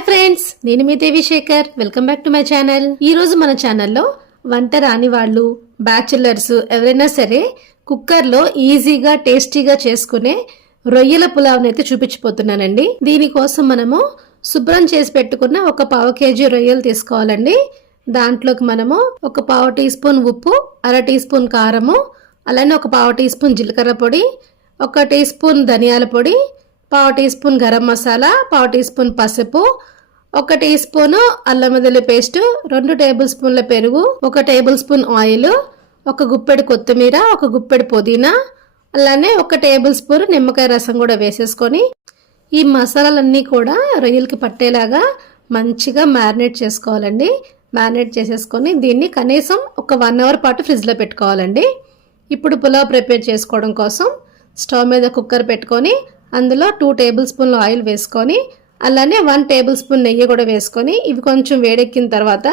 Hi friends, నేను మీ Devi Shekhar. Welcome back to my channel. ఈ రోజు మన ఛానల్లో వంట రాని వాళ్ళు, బ్యాచులర్స్ ఎవరైనా సరే కుక్కర్లో ఈజీగా టేస్టీగా చేసుకునే రొయ్యల పులావ్ని అయితే చూపించిపోతున్నానండి. దీనికోసం మనము శుభ్రం చేసి పెట్టుకున్న ఒక పావు కేజీ రొయ్యలు తీసుకోవాలండి. దాంట్లోకి మనము ఒక పావు టీ స్పూన్ ఉప్పు, అర టీ స్పూన్ కారము, అలానే ఒక పావు టీ స్పూన్ జీలకర్ర పొడి, ఒక టీ స్పూన్ ధనియాల పొడి, పావు టీ స్పూన్ గరం మసాలా, పావు టీ స్పూన్ పసుపు, ఒక టీ స్పూన్ అల్లం వెల్లుల్లి పేస్ట్, 2 టేబుల్ స్పూన్ల పెరుగు, 1 టేబుల్ స్పూన్ ఆయిల్, ఒక గుప్పెడు కొత్తిమీర, ఒక గుప్పెడు పుదీనా, అలానే 1 టేబుల్ స్పూన్ నిమ్మకాయ రసం కూడా వేసేసుకొని ఈ మసాలాలన్నీ కూడా రొయ్యలకి పట్టేలాగా మంచిగా మ్యారినేట్ చేసుకోవాలండి. మ్యారినేట్ చేసేసుకొని దీన్ని కనీసం ఒక 1 అవర్ పాటు ఫ్రిడ్జ్లో పెట్టుకోవాలండి. ఇప్పుడు పులావ్ ప్రిపేర్ చేసుకోవడం కోసం స్టవ్ మీద కుక్కర్ పెట్టుకొని అందులో 2 టేబుల్ స్పూన్ల ఆయిల్ వేసుకొని అలానే 1 టేబుల్ స్పూన్ నెయ్యి కూడా వేసుకొని ఇవి కొంచెం వేడెక్కిన తర్వాత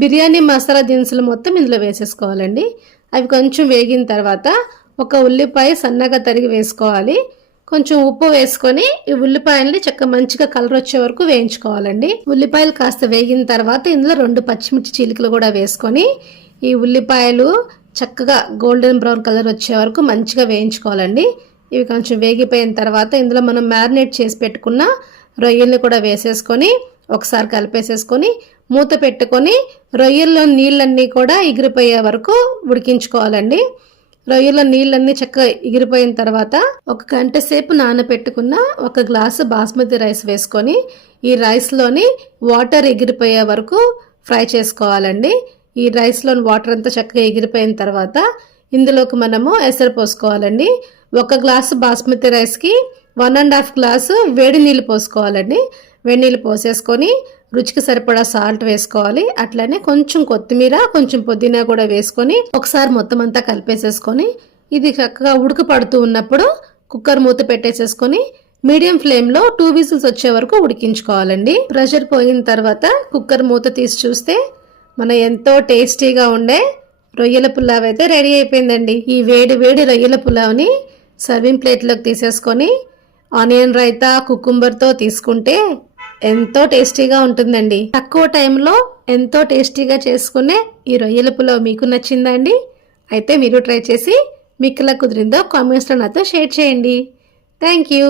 బిర్యానీ మసాలా దినుసులు మొత్తం ఇందులో వేసేసుకోవాలండి. అవి కొంచెం వేగిన తర్వాత ఒక ఉల్లిపాయ సన్నగా తరిగి వేసుకోవాలి. కొంచెం ఉప్పు వేసుకొని ఈ ఉల్లిపాయల్ని మంచిగా కలర్ వచ్చే వరకు వేయించుకోవాలండి. ఉల్లిపాయలు కాస్త వేగిన తర్వాత ఇందులో 2 పచ్చిమిర్చి చీలికలు కూడా వేసుకొని ఈ ఉల్లిపాయలు చక్కగా గోల్డెన్ బ్రౌన్ కలర్ వచ్చే వరకు మంచిగా వేయించుకోవాలండి. ఇవి కొంచెం వేగిపోయిన తర్వాత ఇందులో మనం మ్యారినేట్ చేసి పెట్టుకున్న రొయ్యల్ని కూడా వేసేసుకొని ఒకసారి కలిపేసేసుకొని మూత పెట్టుకొని రొయ్యల్లో నీళ్ళన్నీ కూడా ఎగిరిపోయే వరకు ఉడికించుకోవాలండి. రొయ్యల నీళ్ళన్నీ చక్కగా ఎగిరిపోయిన తర్వాత 1 గంట సేపు నానబెట్టుకున్న 1 గ్లాసు బాస్మతి రైస్ వేసుకొని ఈ రైస్లోని వాటర్ ఎగిరిపోయే వరకు ఫ్రై చేసుకోవాలండి. ఈ రైస్లోని వాటర్ అంతా చక్కగా ఎగిరిపోయిన తర్వాత ఇందులోకి మనము ఎసరు పోసుకోవాలండి. 1 గ్లాసు బాస్మతి రైస్కి 1.5 గ్లాసు వేడి నీళ్ళు పోసుకోవాలండి. వేడి నీళ్ళు పోసేసుకొని రుచికి సరిపడా సాల్ట్ వేసుకోవాలి. అట్లనే కొంచెం కొత్తిమీర, కొంచెం పుదీనా కూడా వేసుకొని ఒకసారి మొత్తం అంతా కలిపేసేసుకొని ఇది చక్కగా ఉడకపడుతూ ఉన్నప్పుడు కుక్కర్ మూత పెట్టేసేసుకొని మీడియం ఫ్లేమ్లో 2 విజిల్స్ వచ్చే వరకు ఉడికించుకోవాలండి. ప్రెషర్ పోయిన తర్వాత కుక్కర్ మూత తీసి చూస్తే మన ఎంతో టేస్టీగా ఉండే రొయ్యల పులావ్ అయితే రెడీ అయిపోయిందండి. ఈ వేడి వేడి రొయ్యల పులావ్ని సర్వింగ్ ప్లేట్లోకి తీసేసుకొని ఆనియన్ రైతా, కుకుంబర్తో తీసుకుంటే ఎంతో టేస్టీగా ఉంటుందండి. తక్కువ టైంలో ఎంతో టేస్టీగా చేసుకునే ఈ రొయ్యల పులావ్ మీకు నచ్చిందండి? అయితే మీరు ట్రై చేసి మీకు ఎలా కుదిరిందో కామెంట్స్లో నాతో షేర్ చేయండి. Thank you.